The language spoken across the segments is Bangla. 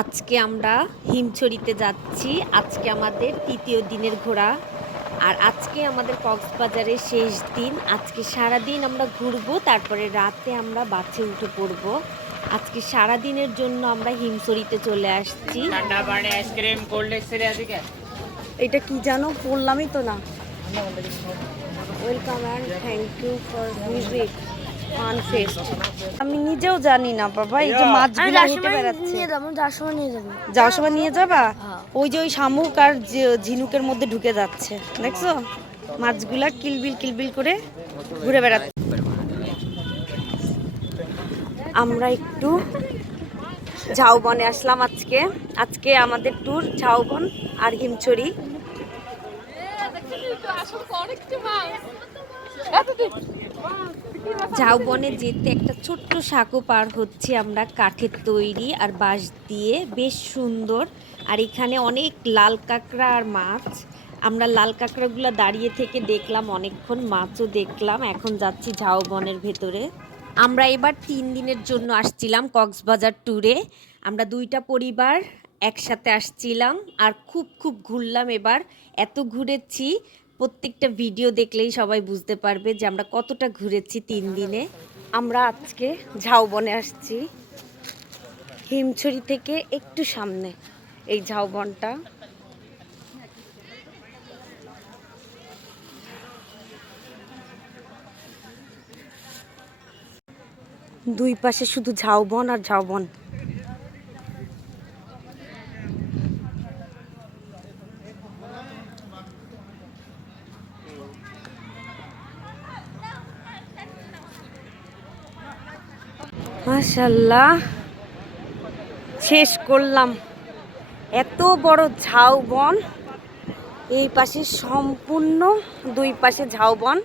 আজকে আমরা হিমছড়িতে যাচ্ছি। আজকে আমাদের তৃতীয় দিনের ঘোরা, আর আজকে আমাদের কক্সবাজারের শেষ দিন। আজকে সারাদিন আমরা ঘুরবো, তারপরে রাতে আমরা বাসে উঠে পড়বো। আজকে সারাদিনের জন্য আমরা হিমছড়িতে চলে আসছি। ঠান্ডা পানি, আইসক্রিম, কোল্ড ড্রিঙ্কস এটা কি জানো, বললামই তো না। Welcome and thank you for visit fun fest. আমি নিজেও জানি না বাবা, এই যে মাছগুলো হেঁটে বেড়াচ্ছে। যাওয়ার সময় নিয়ে যাবা? ওই যে ওই শামুক আর ঝিনুকের মধ্যে ঢুকে যাচ্ছে, দেখছো মাছগুলা কিলবিল কিলবিল করে ঘুরে বেড়াচ্ছে। আমরা একটু ঝাউবনে আসলাম আজকে। আজকে আমাদের ট্যুর ঝাউবন আর হিমছড়ি। ঝাউবনে যেতে একটা ছোট্ট সাঁকো পার হচ্ছে আমরা, কাঠের তৈরি আর বাঁশ দিয়ে, বেশ সুন্দর। আর এখানে অনেক লাল কাঁকড়া আর মাছ। আমরা লাল কাঁকড়াগুলো দাঁড়িয়ে থেকে দেখলাম অনেকক্ষণ, মাছও দেখলাম। এখন যাচ্ছি ঝাউবনের ভেতরে। আমরা এবার 3 দিনের জন্য আসছিলাম কক্সবাজার ট্যুরে। আমরা 2টা পরিবার একসাথে আসছিলাম আর খুব খুব ঘুরলাম। এবার এত ঘুরেছি, প্রত্যেকটা ভিডিও দেখলেই সবাই বুঝতে পারবে যে আমরা কতটা ঘুরেছি 3 দিনে। আমরা আজকে ঝাউবনে আসছি, হিমছড়ি থেকে একটু সামনে এই ঝাউবনটা। দুই পাশে শুধু ঝাউবন আর ঝাউবন। মাশাআল্লাহ, শেষ করলাম। এত বড় ঝাউবন, এই পাশে সম্পূর্ণ দুই পাশে ঝাউবন,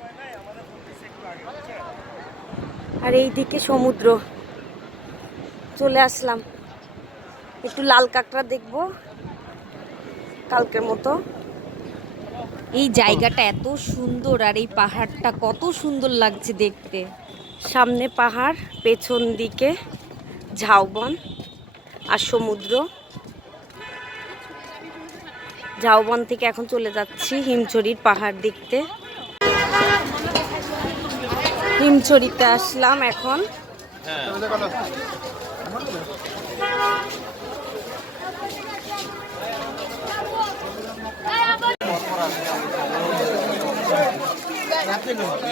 আর এই দিকে সমুদ্র। চলে আসলাম, একটু লাল কাঁকড়া দেখবো কালকের মতো। এই জায়গাটা এত সুন্দর, আর এই পাহাড়টা কত সুন্দর লাগছে দেখতে। সামনে পাহাড়, পেছন দিকে ঝাউবন আর সমুদ্র। ঝাউবন থেকে এখন চলে যাচ্ছি হিমছড়ির পাহাড় দেখতে। হিমছড়িতে আসলাম এখন।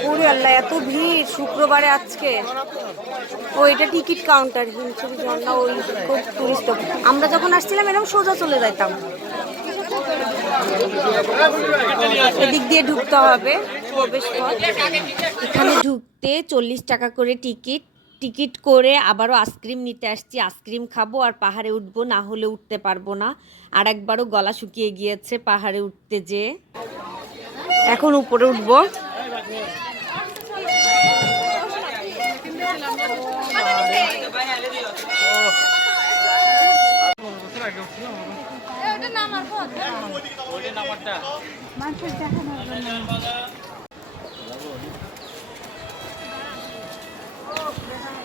ওরে আল্লাহ, এত ভিড় শুক্রবারে আজকে। ও এটা টিকিট কাউন্টার, হিমছড়ি ঝর্ণা, ওই টুরিস্ট। আমরা যখন আসছিলাম এরকম সোজা চলে যাইতাম, এদিক দিয়ে ঢুকতে হবে প্রবেশ পথ। এখানে ঢুকতে 40 টাকা করে টিকিট। টিকিট করে আবারও আইসক্রিম নিতে আসছি, আইসক্রিম খাবো আর পাহাড়ে উঠবো, না হলে উঠতে পারবো না। আর একবারও গলা শুকিয়ে গিয়েছে পাহাড়ে উঠতে যেয়ে। এখন উপরে উঠবো।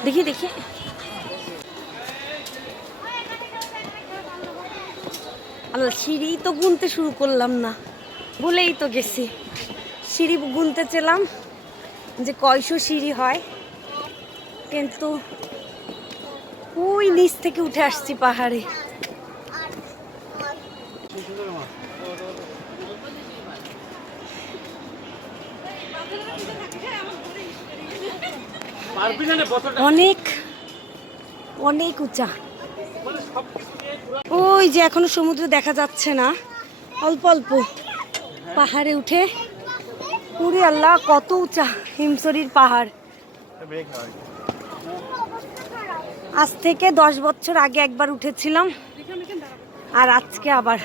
দেখি দেখি, আল্লাহ, সিঁড়ি তো গুনতে শুরু করলাম না, বলেই তো গেছি। সিঁড়ি গুনতে চেলাম যে কয়শো সিঁড়ি হয়, কিন্তু ওই নিচ থেকে উঠে আসছি পাহাড়ে। অনেক অনেক উঁচা। ওই যে এখনো সমুদ্র দেখা যাচ্ছে না, অল্প অল্প পাহাড়ে উঠে। পুরি আল্লাহ, কত উঁচা হিমছড়ির পাহাড়। আজ থেকে 10 বছর আগে একবার উঠেছিলাম, আর আজকে আবার।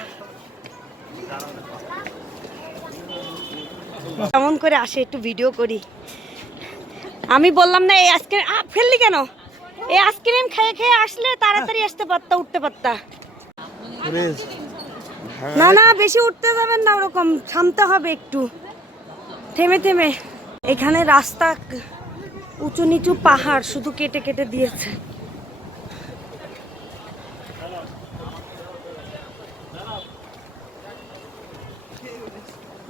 কেমন করে আসে একটু ভিডিও করি। আমি বললাম না এই আইসক্রিম ফেললি কেন? এই আইসক্রিম খেয়ে খেয়ে আসলে তাড়াতাড়ি আসতে পারতা, উঠতে পারতা। না না, বেশি উঠতে যাবেন না, ওরকম থামতে হবে একটু, থেমে থেমে। এখানে রাস্তা উঁচু নিচু পাহাড় শুধু কেটে কেটে দিয়েছে।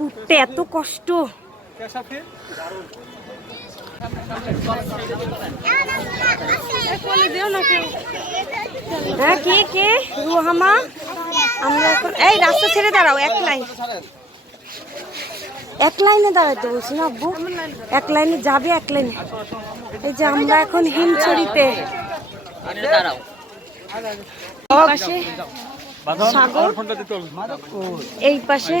উঠতে এত কষ্ট। হ্যাঁ, কে কে রুহামা? আমরা এখন এই রাস্তা ছেড়ে দাঁড়াও, এক লাইনে দাঁড়াইতে বলছি না আব্বু, এক লাইনে যাবে, এক লাইনে। এই যে আমরা এখন হিমছড়িতে, এই পাশে সাগর, এই পাশে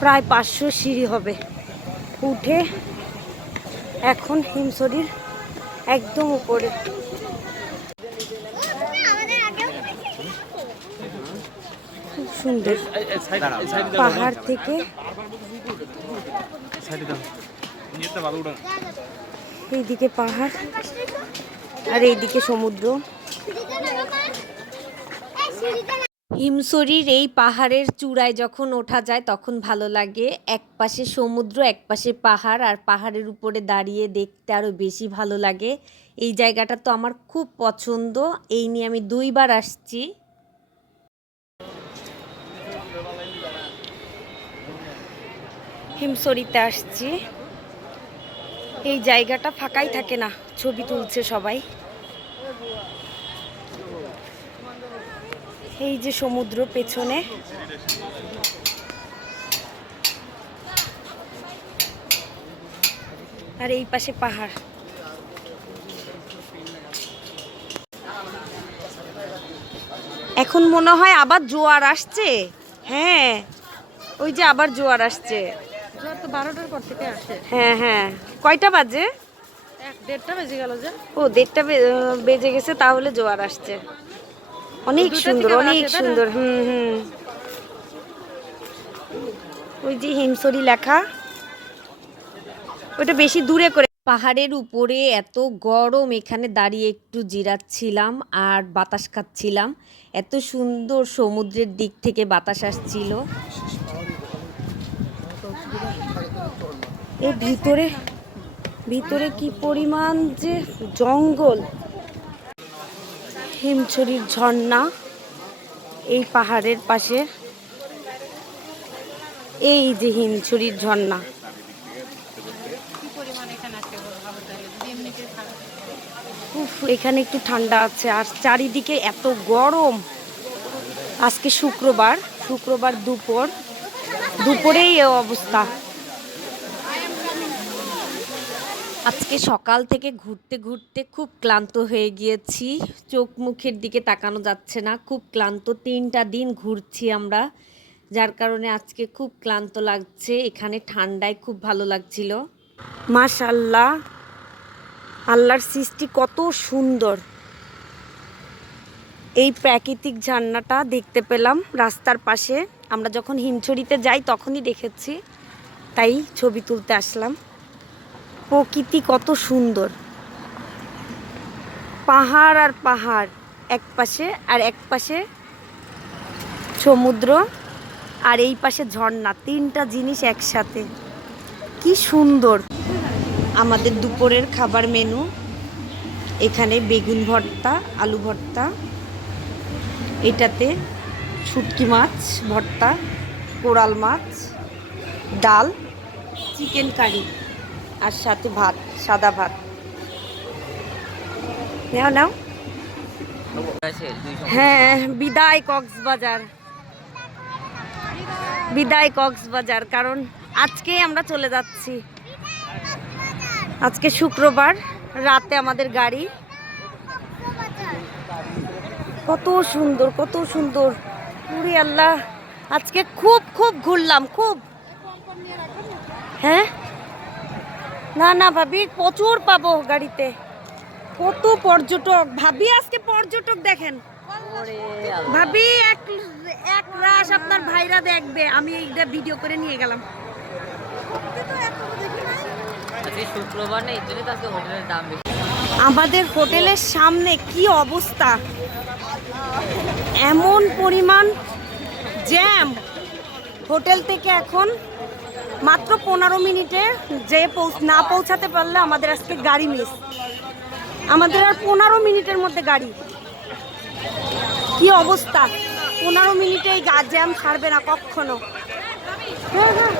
প্রায় 500 সিঁড়ি হবে উঠে এখন হিমছড়ির একদম উপরে। খুব সুন্দর পাহাড় থেকে এইদিকে পাহাড় আর এইদিকে সমুদ্র। হিমছড়ির এই পাহাড়ের চূড়ায় যখন ওঠা যায় তখন ভালো লাগে। এক পাশে সমুদ্র, এক পাশে পাহাড়, আর পাহাড়ের উপরে দাঁড়িয়ে দেখতে আরো বেশি ভালো লাগে। এই জায়গাটা তো আমার খুব পছন্দ, এই নিয়ে আমি 2 বার আসছি। হিমছড়িতে আসছি, এই জায়গাটা ফাঁকাই থাকে না, ছবি তুলছে সবাই। এই যে সমুদ্র পেছনে, আর এই পাশে পাহাড়। এখন মনে হয় আবার জোয়ার আসছে। হ্যাঁ, ওই যে আবার জোয়ার আসছে। জোয়ার তো 12টার পর থেকে আসে। হ্যাঁ হ্যাঁ, কয়টা বাজে? 1:30 বেজে গেল যে। ও 1:30 বেজে গেছে, তাহলে জোয়ার আসছে। অনেক সুন্দর, অনেক সুন্দর। ওই যে হিমছড়ি লেখা, ওটা বেশি দূরে করে। পাহাড়ের উপরে এত গরম, এখানে দাঁড়িয়ে একটু জিরাচ্ছিলাম আর বাতাস খাচ্ছিলাম। এত সুন্দর সমুদ্রের দিক থেকে বাতাস আসছিল। এই ভিতরে ভিতরে কি পরিমাণ যে জঙ্গল। হিমছড়ির ঝর্ণা এই পাহাড়ের পাশে, এই যে হিমছড়ির ঝর্ণা। এখানে একটু ঠান্ডা আছে, আর চারিদিকে এত গরম। আজকে শুক্রবার দুপুরেই এই অবস্থা। আজকে সকাল থেকে ঘুরতে ঘুরতে খুব ক্লান্ত হয়ে গিয়েছি, চোখ মুখের দিকে তাকানো যাচ্ছে না, খুব ক্লান্ত। 3টা দিন ঘুরছি আমরা, যার কারণে আজকে খুব ক্লান্ত লাগছে। এখানে ঠান্ডায় খুব ভালো লাগছিল। মাশাআল্লাহ, আল্লাহর সৃষ্টি কত সুন্দর। এই প্রাকৃতিক ঝর্ণাটা দেখতে পেলাম রাস্তার পাশে। আমরা যখন হিমছড়িতে যাই তখনই দেখেছি, তাই ছবি তুলতে আসলাম। প্রকৃতি কত সুন্দর, পাহাড় আর পাহাড় এক পাশে, আর এক পাশে সমুদ্র, আর এই পাশে ঝর্ণা। 3টা জিনিস একসাথে, কি সুন্দর। আমাদের দুপুরের খাবার মেনু এখানে বেগুন ভর্তা, আলু ভর্তা, এটাতে শুটকি মাছ ভর্তা, কোরাল মাছ, ডাল, চিকেন কারি, আর সাথে ভাত, সাদা ভাত। নাও নাও। হ্যাঁ, বিদায় কক্সবাজার, কারণ আজকে আমরা চলে যাচ্ছি। আজকে শুক্রবার রাতে আমাদের গাড়ি। কত সুন্দর, কত সুন্দর। পুরি আল্লাহ, আজকে খুব খুব ঘুরলাম, খুব। হ্যাঁ, না না ভাবি, প্রচুর পাবো গাড়িতে, কত পর্যটক। ভাবি আজকে পর্যটক দেখেন ভাবি, এক রাশ আপনার ভাইরা দেখবে। আমি এইটা ভিডিও করে নিয়ে গেলাম। শুক্রবার না, এই জন্য তো আজকে হোটেলের দাম বেশি। আমাদের হোটেলের সামনে কি অবস্থা, এমন পরিমাণ জ্যাম। হোটেল থেকে এখন মাত্র 15 মিনিটে যে না পৌঁছাতে পারলে আমাদের আজকে গাড়ি মিস। আমাদের আর 15 মিনিটের মধ্যে গাড়ি। কি অবস্থা, 15 মিনিটে এই জ্যাম ছাড়বে না কখনো। হ্যাঁ হ্যাঁ,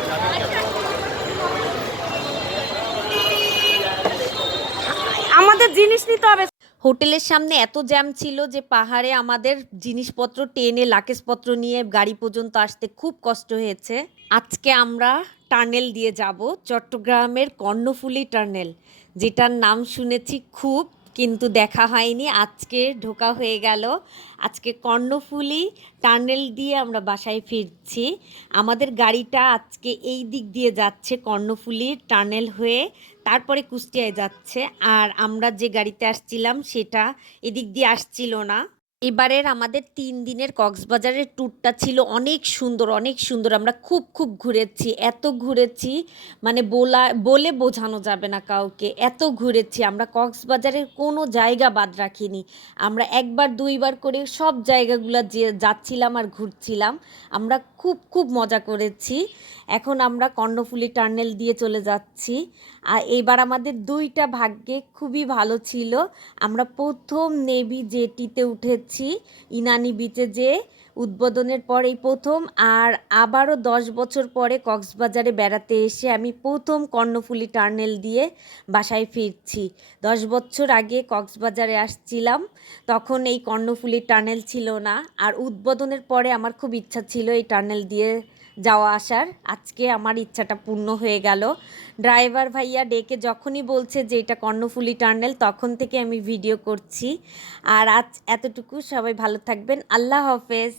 আমাদের জিনিস নিতে হবে। হোটেলের সামনে এত জ্যাম ছিল যে পাহাড়ে আমাদের জিনিসপত্র টেনে লাগেজপত্র নিয়ে গাড়ি পর্যন্ত আসতে খুব কষ্ট হয়েছে। আজকে আমরা টানেল দিয়ে যাব, চট্টগ্রামের কর্ণফুলী টানেল, যেটার নাম শুনেছি খুব, কিন্তু দেখা হয়নি। আজকে ঢোকা হয়ে গেল। আজকে কর্ণফুলী টানেল দিয়ে আমরা বাসায় ফিরছি। আমাদের গাড়িটা আজকে এই দিক দিয়ে যাচ্ছে, কর্ণফুলী টানেল হয়ে, তারপরে কুষ্টিয়ায় যাচ্ছে। আর আমরা যে গাড়িতে আসছিলাম সেটা এদিক দিয়ে আসছিল না। এবারের আমাদের 3 দিনের কক্সবাজারের ট্যুরটা ছিল অনেক সুন্দর, অনেক সুন্দর। আমরা খুব খুব ঘুরেছি, এত ঘুরেছি মানে বলে বোঝানো যাবে না কাউকে, এত ঘুরেছি আমরা। কক্সবাজারের কোনো জায়গা বাদ রাখিনি। আমরা একবার দুইবার করে সব জায়গাগুলো যে যাচ্ছিলাম আর ঘুরছিলাম। আমরা খুব খুব মজা করেছি। এখন আমরা কর্ণফুলী টানেল দিয়ে চলে যাচ্ছি। আর এবার আমাদের 2টা ভাগ্যে খুবই ভালো ছিল। আমরা প্রথম নেভি জেটিতে উঠেছি, ইনানি বিচে যে উদ্বোধনের পর এই প্রথম। আর আবারও 10 বছর পরে কক্সবাজারে বেড়াতে এসে আমি প্রথম কর্ণফুলী টানেল দিয়ে বাসায় ফিরছি। 10 বছর আগে কক্সবাজারে আসছিলাম, তখন এই কর্ণফুলী টানেল ছিল না। আর উদ্বোধনের পরে আমার খুব ইচ্ছা ছিল এই টানেল দিয়ে যাওয়া আসার। আজকে আমার ইচ্ছাটা পূর্ণ হয়ে গেল। ড্রাইভার ভাইয়া ডেকে যখনই বলছে যে এটা কর্ণফুলী টানেল, তখন থেকে আমি ভিডিও করছি। আর আজ এতটুকু, সবাই ভালো থাকবেন, আল্লাহ হাফেজ।